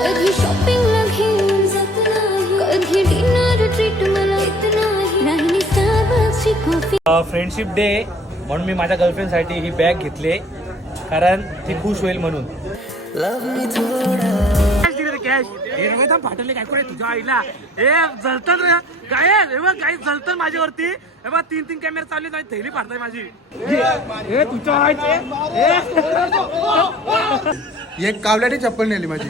कधी शॉपिंगला घेऊन जात नाही. कधी डिनर ट्रीट मला येत नाही. स्टारबक्सची कॉफी फ्रेंडशिप डे म्हणून मी माझ्या गर्लफ्रेंडसाठी ही बॅग घेतली. कारण ती खुश होईल म्हणून. फाटले काय कोण तुझ्या आईला. रे. काय हे बघ माझ्यावरती. हे बघ तीन तीन कॅमेरे चालले नाही थैली फाडताय माझी. हे तुझ्या एक कावल्याने चप्पल नेली माझी.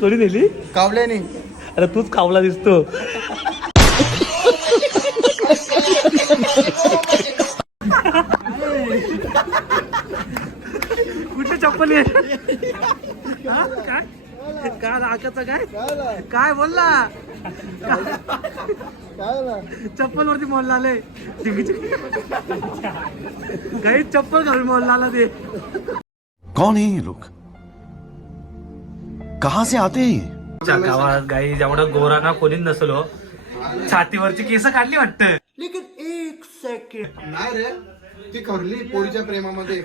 कोणी दिली कावल्याने अरे तूच खावला दिसतो. कुठे चप्पल आहे? काय? काय राखाचं काय? काय बोलला? चप्पल वरती मोल आले काही चप्पल घालून मोल आला ते. कौन है ये लोग? कहां से आते हैं? च्या गावात गाई जेवढं गोरा ना कोणी नसलो छातीवरची केस काढली वाटतं. नाही रे ती करली पोरीच्या प्रेमामध्ये.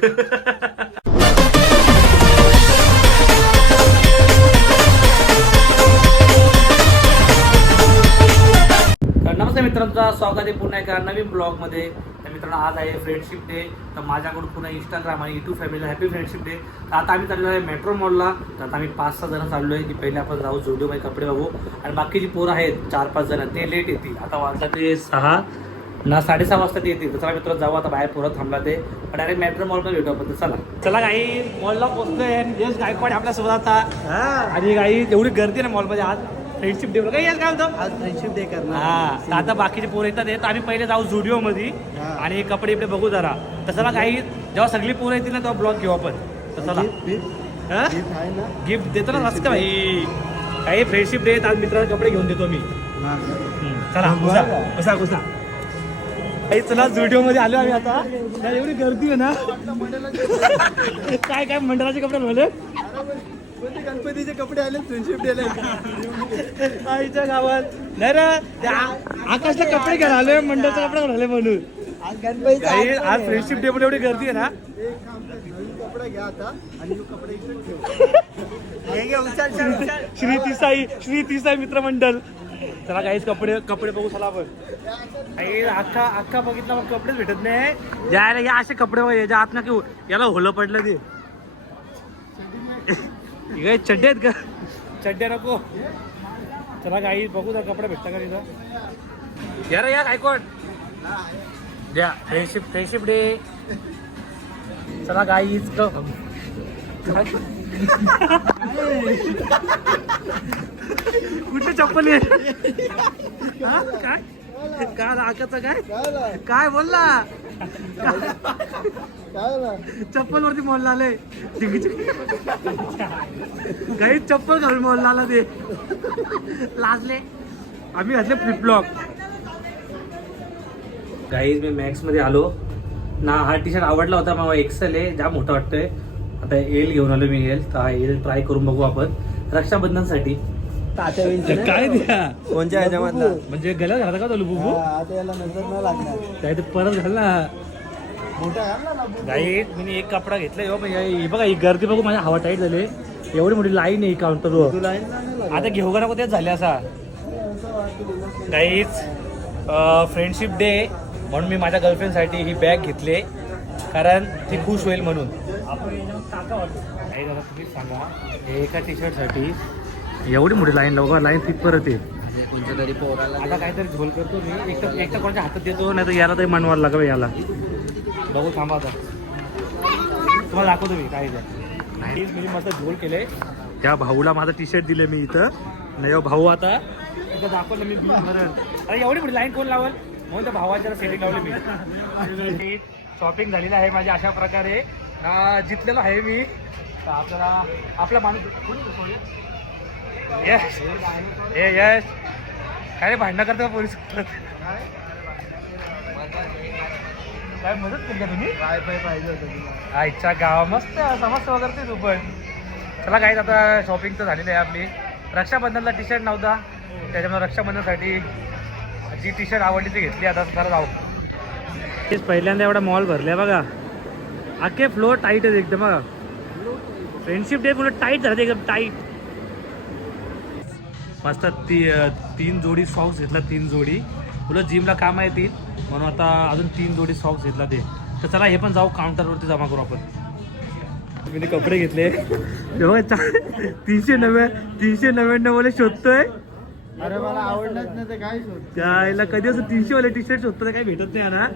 नमस्ते मित्रांचा स्वागत आहे पुन्हा एका नवीन ब्लॉगमध्ये. तर मित्रांनो आज आहे फ्रेंडशिप डे तर माझ्याकडून पुन्हा इंस्टाग्राम आणि युट्यूब फॅमिलीला हॅपी फ्रेंडशिप डे तर आता आम्ही चाललो आहे मेट्रो मॉलला तर आता आम्ही पाच सहा जण चाललो आहे की पहिले आपण जाऊ जोडीमध्ये कपडे बघू. आणि बाकीची पोरं आहेत चार पाच जण ते लेट येतील. आता वाजता ते सहा ना साडेसहा वाजता ते येतील. तर चला मित्रांनो जाऊ आता बाहेर पोरं थांबला ते. डायरेक्ट मेट्रो मॉलमध्ये भेटू आपण चला. चला काही मॉलला पोहोचलोय. यश गायकवाड आहे आपल्यासोबत आता. आणि काही एवढी गर्दी आहे ना मॉलमध्ये आज. फ्रेंडशिप डे काही काय म्हणतो आज फ्रेंडशिप डे करणार. हा तर आता बाकीचे पोरं येतात तर आम्ही पहिले जाऊ झुडिओ मध्ये हा. आणि कपडे इकडे बघू जरा. तसं काही जेव्हा सगळी पोरं येतील ना तेव्हा ब्लॉग घेऊ आपण? आहे ना. गिफ्ट देतो ना मस्त भाई. काही फ्रेंडशिप डे आज मित्रांना कपडे घेऊन देतो मी. चला घुसा. घुसा घुसा. काही चला झुडिओ मध्ये आलो आम्ही आता. एवढी गर्दी आहे ना. काय काय मंडळाचे कपडे गणपतीचे कपडे आले फ्रेंडशिप डे आईच्या गावात. नाही रे आकाशला कपडे घ्यायला आलोय मंडळाचे कपडे घालाले म्हणून. आज गणपती आज फ्रेंडशिप डे एवढी गर्दी आहे ना? कपडे घ्या आता आणि कपडे इकडे ठेव. श्री तिसाई श्री तिसाई मित्रमंडळ चला काहीच कपडे कपडे बघू चला आपण. अख्खा अख्खा बघितला मग कपडेच भेटत नाही. या असे कपडे बघ, याच्या आत ना की याला होलं पडलं ते. काय चड्डे आहेत का चड्डे नको चला काही बघू तर कपडे भेटता का तिथं या रे या काय कोण द्या फ्रेंडशिप फ्रेंडशिप डे चला गाईच कुठे चप्पल आहे? काय काय राखाचं काय काय बोलला चप्पल वरती मॉल आले काही चप्पल घालून मॉल आला ते. लाजले. आम्ही घातले फ्लिपलॉक गाईज मी मॅक्समध्ये आलो. ना हा टी शर्ट आवडला होता मला एक्सेल आहे. जाम मोठा वाटतोय. आता एल घेऊन आलो मी एल तर हा एल ट्राय करून बघू आपण. रक्षाबंधनसाठी. काय द्या कोणत्या ह्याच्यामधला? म्हणजे गला घालता का तो बुबू आता याला नंतर न लागणार. काय ते परत घाल ना. मोठा आहे ना ना गाई मी एक कपडा घेतलाय हो हे बघा ही गर्दी बघू माझ्या हवा टाईट झाली. एवढी मोठी लाईन आहे काउंटरवर नाही. आता घेऊ का नको तेच झाले असा. काहीच फ्रेंडशिप डे म्हणून मी माझ्या गर्लफ्रेंडसाठी ही बॅग घेतली. कारण ती खुश होईल म्हणून. तुम्हीच सांगा हे एका टी शर्टसाठी एवढी मोठी लाईन लवकर लाईन फिट परत आहे. कोणत्या तरी पोराला आता काहीतरी झोल करतो मी. एक तर एक तर कोणत्या हातात देतो नाही तर याला तरी मनवायला लागलं याला. बघू थांबा आता. तुम्हाला दाखवतो मी काय नाही मी मस्त झोल केले. त्या भाऊला माझं टी शर्ट दिले मी इथं. नाही हो, भाऊ आता. इथं दाखवलं मी बिल भरण अरे एवढी मोठी लाईन कोण लावल? म्हणून त्या भावाच्या सेटिंग लावली मी. शॉपिंग झालेली आहे माझी अशा प्रकारे. जितलेलो आहे मी. आपल्याला आपला माणूस यश ए यश काय रे भांडणं करता पोलीस काय मदत केली का तुम्ही? वाय फाय पाहिजे होतं तुला. आईच्या गावा मस्त समस्या वगैरे ते पण. चला काही आता शॉपिंग तर झालेली आहे आपली. रक्षाबंधनला टी शर्ट नव्हता. त्याच्यामुळे रक्षाबंधनसाठी जी टी शर्ट आवडली ती घेतली. आता जरा जाऊ. तेच पहिल्यांदा एवढा मॉल भरलाय बघा. अख्खे फ्लोअर टाईट आहे एकदम बघा. फ्रेंडशिप डे बोलत टाईट झालं एकदम टाईट मस्त ती तीन जोडी सॉक्स घेतला तीन जोडी. तुला जिमला काम आहे ती म्हणून आता अजून तीन जोडी सॉक्स घेतला ते. तर चला हे पण जाऊ काउंटरवरती जमा करू आपण. मी कपडे घेतले. तीनशे नव्या तीनशे नव्याण्णव वाले शोधतोय. अरे मला आवडलंच नाही ते काय त्याला कधी असं तीनशे वाले टी शर्ट शोधतो काही भेटत नाही ना.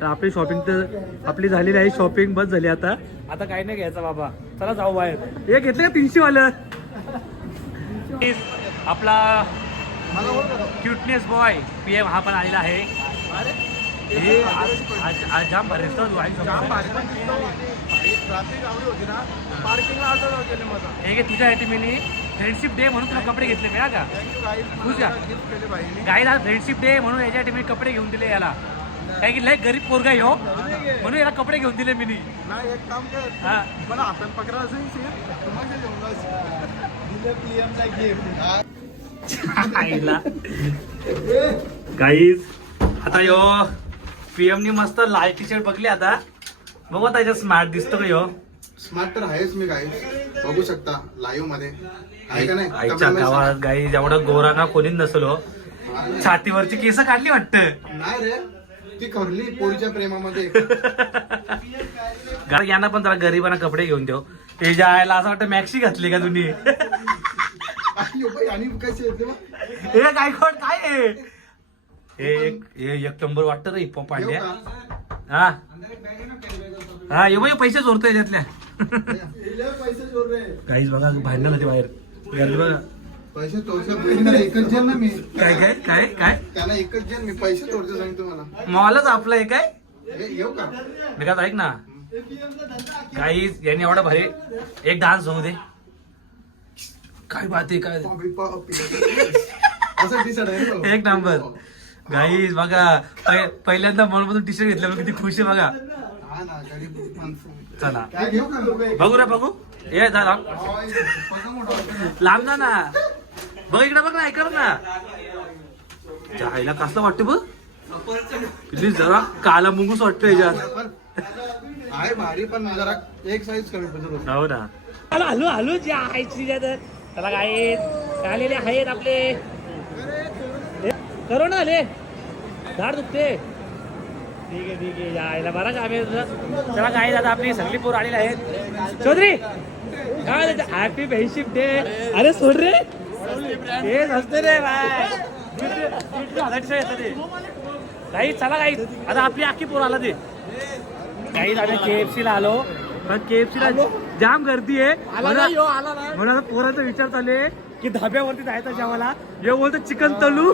तर आपली शॉपिंग तर आपली झालेली आहे शॉपिंग बस झाली आता. आता काही नाही घ्यायचं बाबा. चला जाऊ बाहेर. हे घेतलं का तीनशे वालं आपला क्युटनेस बॉय पी एम हा पण आलेला आहे. हे आज- आज जाम माझा. हे घे तुझ्यासाठी मी फ्रेंडशिप डे म्हणून तुला कपडे घेतले मी का? थँक्यू गाईज खुश आहे. गिफ्ट केले भाईने गाई आज फ्रेंडशिप डे म्हणून याच्यासाठी मी कपडे घेऊन दिले याला. काय की लय गरीब पोरगा हो. म्हणून याला कपडे घेऊन दिले मी नाही एक काम कर. हा. आईला. गाईज आता यो पीएम नी मस्त लाल टी शर्ट बघली आता. बघू आता याच्यात स्मार्ट दिसतो का यो? स्मार्ट तर आहेच मी गाईज बघू शकता लाईव्हमध्ये. आहे का नाही? आईच्या गावात गाई एवढा गोरा ना कोणी नसलो सांग. छातीवरची केस काढली वाटत. नाही रे. ती करली पोरीच्या प्रेमामध्ये. यांना पण जरा गरिबांना कपडे घेऊन देऊ ते जायला असं वाटतं मॅक्सी घातली का तुम्ही आणि? हे काय आहे? हे? एक हे एक नंबर वाटतं रे पांड्या? हा हा. ये बाई पैसे चोरतोय त्यातल्या. पैसे काहीच बघा भांडण होते बाहेर. गर्दी बघा. पैसे तोडच्या एकच जण ना मी. काय काय काय काय? त्याला एकच जण मी पैसे तोडचे सांगतो मला मॉलच आपलं आहे काय? येऊ का? मी काय ऐक ना. काही यांनी एवढा भारी. एक डान्स होऊ दे. काय बात आहे काय? असं टी शर्ट? एक नंबर. गाईज बघा पहि- पहिल्यांदा मॉलमधून टी शर्ट घेतलं किती खुश आहे बघा. हा ना गरीब माणसं. चला. काय घेऊ का बघू रे बघू. ये जा लांब ना. जा ना. बघ इकडे बघ ना इकडे बघ ना. जायला कसलं वाटतं बघ. प्लीज जरा काला मुंगूस वाटतं याच्यात. पण आहे भारी पण जरा एक साईज कमी. हो ना. हॅलो हॅलो हॅलो जे आहेत त्याला काय काय आलेले आहेत आपले. करो ना आले झाड दुखते. ठीक आहे ठीक आहे. यायला बरा का आम्ही त्याला काय दादा आपली सगळी पोर आलेले आहेत. चौधरी काय हॅपी फ्रेंडशिप डे अरे सोड रे. हे असते रे बाय. काही चला काही आता आपली अख्खी पोर आला ते. काही झालं एफ ला आलो. पण केएफसी ला जाम गर्दी आहे. म्हणून आता पोराचा विचार चालू आहे की धाब्यावरती जायचं जेवायला. जे बोलतो चिकन तलू.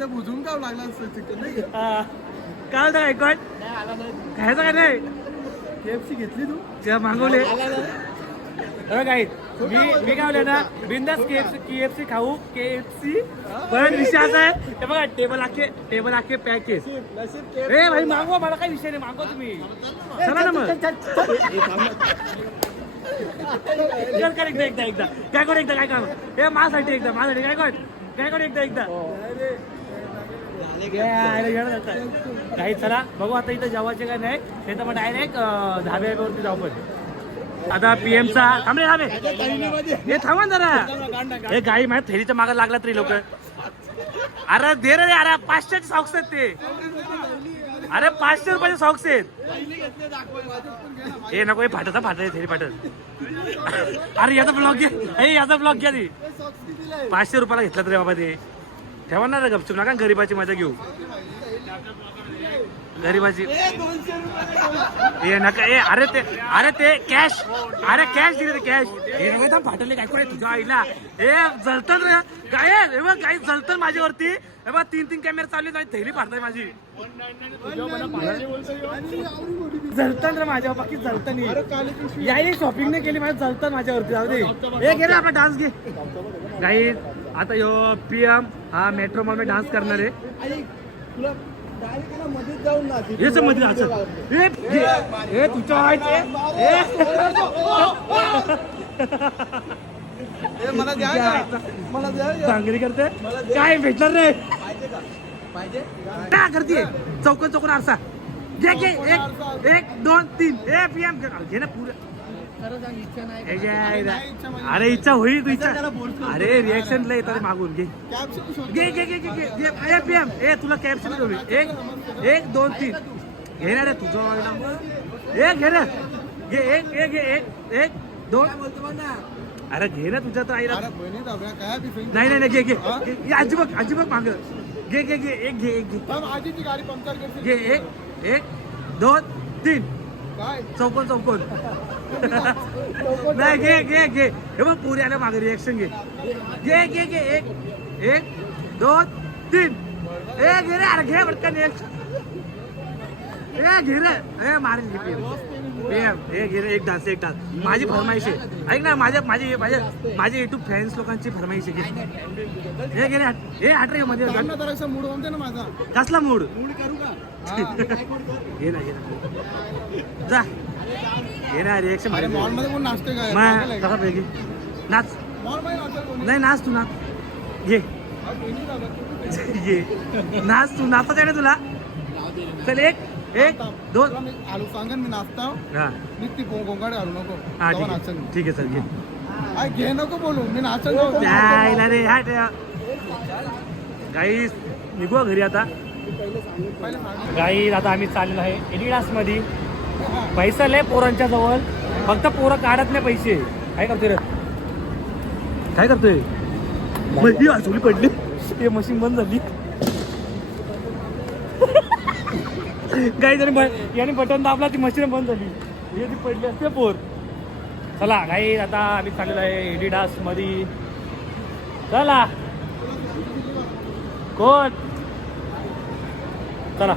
ते बुजून का लागला असतं चिकन नाही हा. काय होतं काय कोण खायचं काय नाही? केएफसी घेतली तू? जे मागवले. बघा काही मी मी काय म्हणलं ना बिंदास केएफसी सी खाऊ केएफसी परत विषय असा आहे हे बघा टेबल आखे टेबल आखे पॅकेज ए भाई मागवा मला काही विषय नाही मागवा तुम्ही. चला ना मग. कर एकदा एकदा एकदा. काय कर एकदा काय कर? हे माझ्यासाठी एकदा माझ्यासाठी. काय कर? काय कर एकदा एकदा? काही चला बघू आता इथं जेवायचे काय नाही. ते तर मग डायरेक्ट धाब्यावरती जाऊ पण. आता पीएम चा थांब रे थांबे हे थांबा जरा. हे गाई माहीत थेरीच्या मागे लागला तरी लोक. अरे दे रे अरे पाचशेचे सॉक्स आहेत ते. अरे पाचशे रुपयाचे सॉक्स आहेत. हे नको हे फाटत फाटत थेरी फाटत. अरे याचा ब्लॉग घे. हे याचा ब्लॉग घ्या ती पाचशे रुपयाला घेतला रे बाबा ते. ठेवा ना रे गपचूप नका गरीबाची मजा घेऊ. गरीबाची. ये नका ए अरे ते अरे ते कॅश अरे कॅश दिले कॅश हे थांब फाटले काय कोणी तुझ्या आईला? ए जळतात रे. काय हे बघ काही जळतात माझ्यावरती. हे बघ तीन तीन कॅमेरे चालू आहेत आणि थैली फाटताय माझी. जळतात रे माझ्या बाकी जळतं नाही याही शॉपिंग नाही केली माझ्या जळतात माझ्यावरती जाऊ दे. हे घे रे आपला डान्स घे. काही आता यो पीएम हा मेट्रो मॉल मी डान्स करणार आहे. हेच मध्ये नाचत हे हे- हे तुझ्या आहे ए, मला द्या ना. मला द्या ना. चांगली करते. काय भेटणार रे? पाहिजे काय करते चौकन चौकन आरसा. घे घे एक एक दोन तीन. ए पीएम घे. ना पुरे अरे इच्छा होईल तू इच्छा? अरे रिएक्शन लय येतात मागून घे. घे घे घे घे घे. घे ए, तुला कॅप्शन करू एक एक दोन तीन. घे ना रे तुझं नाव. एक घे ना. घे एक एक घे एक एक दोन. अरे घे ना तुझ्या तर आईला अरे नाही नाही नाही, घे घे. आजी बघ माग. घे घे घे एक घे एक घे. घे एक एक दोन तीन. चौकोन चौकोन. नाही घे घे घे. हे मग पुरी आल्या मागे रिएक्शन घे. घे घे घे. एक एक दोन तीन. ए घे रे अरे घे पटकन एक. ए घे रे. ए मारेल घे. ए घे रे एक डान्स एक डान्स. माझी फरमाईश आहे. ऐक ना माझ्या माझी माझ्या माझे युट्यूब फॅन्स लोकांची फरमाईश आहे. हे ए हट रे मध्ये. मूड होते ना माझा. कसला मूड मूड करू का? घे ना जा. घे ना रिएक्शन अरे मॉलमध्ये कोण नाचते मग कसा पैकी? नाच. नाही नाच तू नाच. दाबल्या. घे नाच तू नाचता आहे ना तुला? चल एक. एक. दोन आलू सांगेन मी नाचता हा। मी ती गोंगाडे आलू नको हा ठीक आहे मी. ठीक आहे चल घे घे नको बोलू मी नाचेल तेव्हा. जायला रे हा निघू घरी आता। पहिले. गाई आता आम्ही चाललेलो आहे एडिडासमध्ये पैसा लय पोरांच्या जवळ. फक्त पोरं काढत नाही पैसे. काय करतोय रे? काय करतोय? मशी आचुली पडली. हे मशीन बंद झाली. गाई जरी याने बटन दाबला ती मशीन बंद झाली. हे ती पडली असते पोर. चला गाई आता आम्ही चाललेलो आहे एडिडासमध्ये चला. कोण? चला.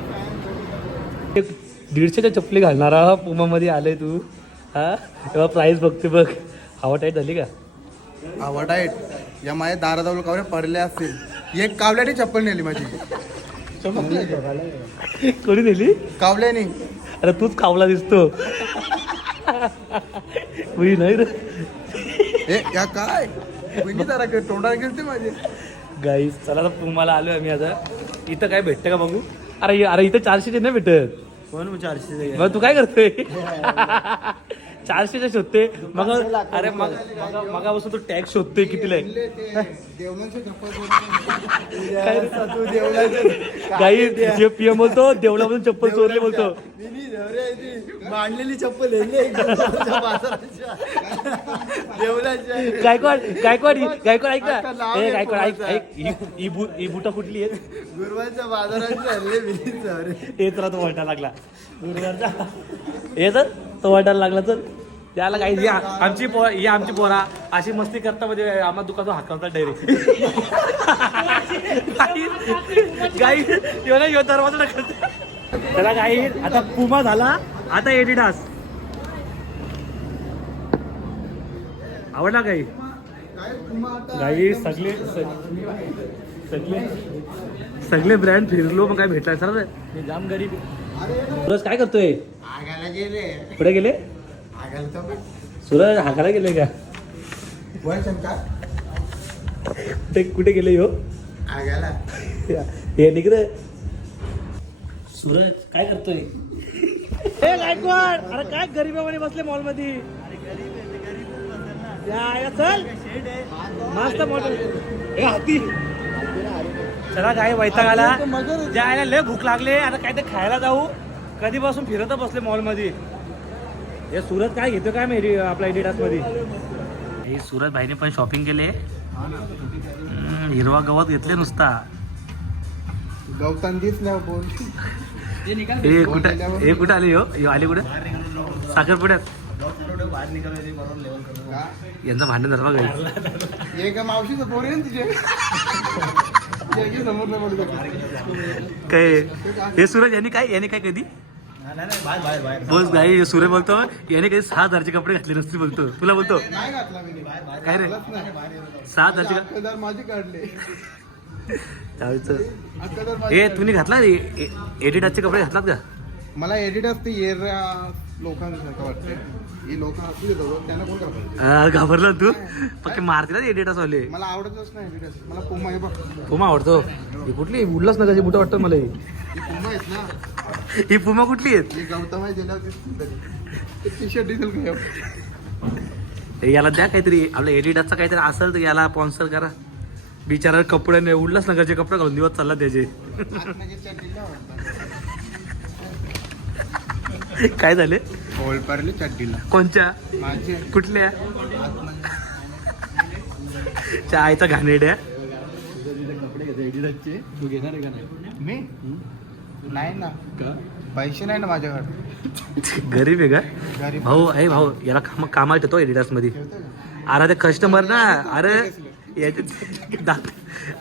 दीडशेच्या चपली घालणारा पुमामध्ये आले तू. हा? तेव्हा प्राईस बघते बघ. हवा टाईट झाली का? आवड आहे या माझ्या दाराजवळ कावळे पडले असतील? एक कावल्याने चप्पल नेली माझी. कोणी दिली? कावल्याने. अरे तूच कावला दिसतो. नाही रे. ए या काय? तोंडाला गेलते माझे. गाई चला तर पुमाला आलो आम्ही आता. इथं काय भेटतं का बघू? अरे अरे इथं चारशेचे नाही भेटत. कोण चारशे मग तू काय करतोय? चारशेच्या शोधते मग अरे मग मग- मगापासून तू टॅक्स शोधतोय कितीला गाई जे पीएम बोलतो देवळामधून चप्पल चोरले बोलतो. मांडलेली चप्पल गायकवाड गायकवाड गायकवाड ऐक ना. गायकवाड ऐक. ऐक. ही- बुटा कुठली आहेत गुरुवारच्या बाजारात हल्ले मिली अरे हे तुला तो वाटायला लागला. गुरुवारचा हे तर तो वाटायला लागला तर त्याला काही आ- आमची पो ही आमची पोरा अशी मस्ती करता म्हणजे आम्हाला दुकानात हात करतात डायरेक्ट गाई तेव्हा यो दरवाजा करते त्याला गाई आता पुमा झाला आता एडिडास आवडला आता गाई सगळे सगळे सगळे ब्रँड फिरलो मग काय भेटला सर जाम गरीब काय करतोय? आगायला गेले? सूरज हाकाला गेले का? ते कुठे गेले हो? हे निघरे सूरज काय करतोय? हे गायकवाड अरे काय गरीबामध्ये बसले मॉलमध्ये चल. मस्त मॉल हे हाती. चला काय वैताग आला जायला लय भूक लागले. आता काय ते खायला जाऊ. कधीपासून फिरत बसले मॉलमध्ये हे सुरत काय घेतो काय माहिती आपल्या एडिडासमध्ये? हे सुरत भाईने पण शॉपिंग केले. हिरवा गवत घेतले नुसता. बोल. हे कुठं हे कुठं आले हो? आले कुठं? साखरपुड्यात. यांचं भांडण मावशीचं पोर आहे नाही बोलू शकत. काय? हे सूरज यांनी काय याने काय कधी बोस गाई सूर्य बोलतो याने कधी सहा हजारचे कपडे घातले नसतील बोलतो. तुला बोलतो. काय रे. सहा हजारचे माझी काढले. ए. तुम्ही घातला एडिडासचे कपडे घातलात का? मला असते येऱ्या लोकांसारखं वाटते ही लोक असली जवळ त्यांना कोण घाबरला तू? पक्के मारतील एडिडास वाले. मला आवडतच नाही एडिट मला पुमा आहे बघ. पुमा आवडतो. ही कुठली? उडलाच ना कशी? बुटा वाटतं मला ही. ही पुमा आहेत ना. ही पुमा कुठली आहेत? ही गौतम आहे टी शर्ट हे याला द्या काहीतरी. आपल्या एडिडासचा काहीतरी असेल तर याला स्पॉन्सर करा. बिचारा कपडे नाही उडलाच नगरचे कपडे घालून दिवस चालला त्याचे. काय झाले? चड्डीला. कोणच्या? माझे. कुठल्या? च्या आईचा घाणेड्या तू घेणार आहे का नाही मी? नाही ना. पैसे नाही ना माझ्याकडे. गरीब आहे का? भाऊ अरे भाऊ याला काम कामाला ठेवतो एडिडासमध्ये. अरे ते कस्टमर ना अरे याचे दा-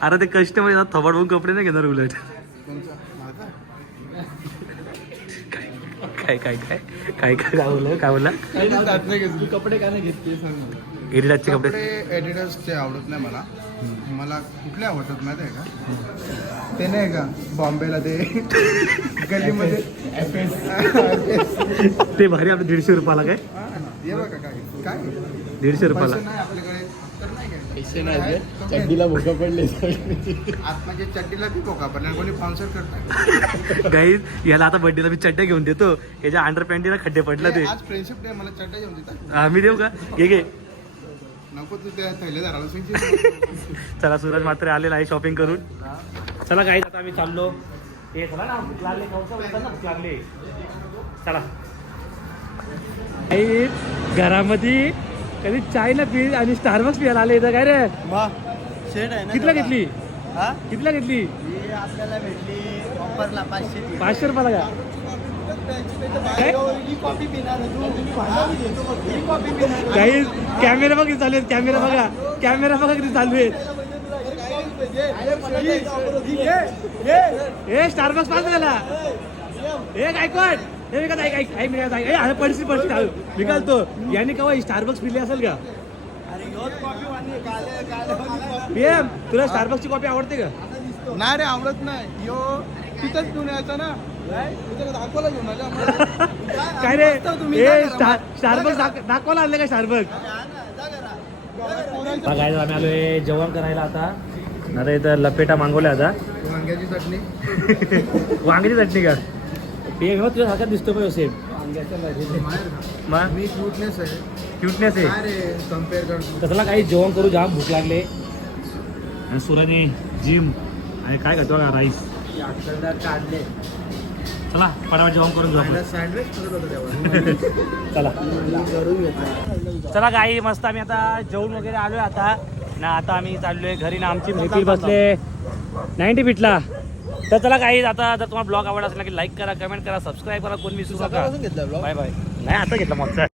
अरे ते कस्टमर थोबाड बघून कपडे नाही घेणार उलट कोणचा? माझा? काय काय काय? काय काय काय काय घेतली. कपडे का नाही घेतले. एडिडासचे कपडे एडिडासचे आवडत नाही मला. मला कुठले आवडतात माहिती आहे का? ते नाही का? बॉम्बेला ते. गल्लीमध्ये. ते भारी आपलं दीडशे रुपयाला काय? बघा काय. काय? दीडशे रुपयाला पैसे नाही आपल्याकडे तर नाही चड्डीला भोका पडले चड्डीला ती कोका पण कोणी स्पॉन्सर करतात गाईज याला आता बर्थडेला मी चड्ड्या घेऊन देतो. याच्या अंडर पॅन्टीला खड्डे पडला ते. आज फ्रेंडशिप डे मला चड्डा घेऊन देतात मी देऊ का? घे घे. नको तू त्या चला सूरज मात्र आलेला आहे शॉपिंग करून. चला गाईज आता आम्ही चाललो. हे चला ना भूक लागले भूक लागले. चला. घरामध्ये कधी चाय ना पी आणि स्टारबक्स पियाला आले इथं काय रे? आहे कितीला घेतली? हा? कितीला घेतली? ही आपल्याला भेटली ऑफरला पाचशे पाचशे रुपयाला का? काय? ही कॉफी पिणार आहे तू. ही कॉफी पिणार काही कॅमेरा बघ किती चालू आहेत कॅमेरा बघा. कॅमेरा बघा किती चालू आहेत. ए स्टारबक्स पास झाला ए गायकवाड. हे विकत ऐक ऐक ऐक मिळत ऐक अरे पडशी पडशी घाल निघालतो याने केव्हा स्टारबक्स पिली असेल का? पीएम तुला स्टारबक्सची कॉपी आवडते का? नाही रे आवडत नाही. यो तिथंच घेऊन यायचा ना. घेऊन आले. काय रे? स्टारबक्स दाखवायला आणले का स्टारबक्स काय आम्ही आलोय जेवण करायला आता. आता इथं लपेटा मागवल्या आता. वांग्याची चटणी. वांग्याची चटणी का? पीएम हो तुझ्या हातात दिसतो पण सेम मी? क्यूटनेस आहे. क्युटनेस आहे? कंपेअर करतो तसला काही जेवण करू जाम भूक लागले. आणि सुराने जिम आणि काय करतो का राईस काढले. चला पटापट जेवण करून जाऊ. सँडविच चला. चला काही मस्त आम्ही आता जेवण वगैरे आलोय आता. ना आता आम्ही चाललोय घरी ना आमची मैत्री बसले. नाईन्टी फिटला. तर चला काही आता जर तुम्हाला ब्लॉग आवडला असेल की लाईक करा कमेंट करा सबस्क्राईब करा कोण विसरू नका. घेतला बाय बाय नाही आता घेतला मागचा.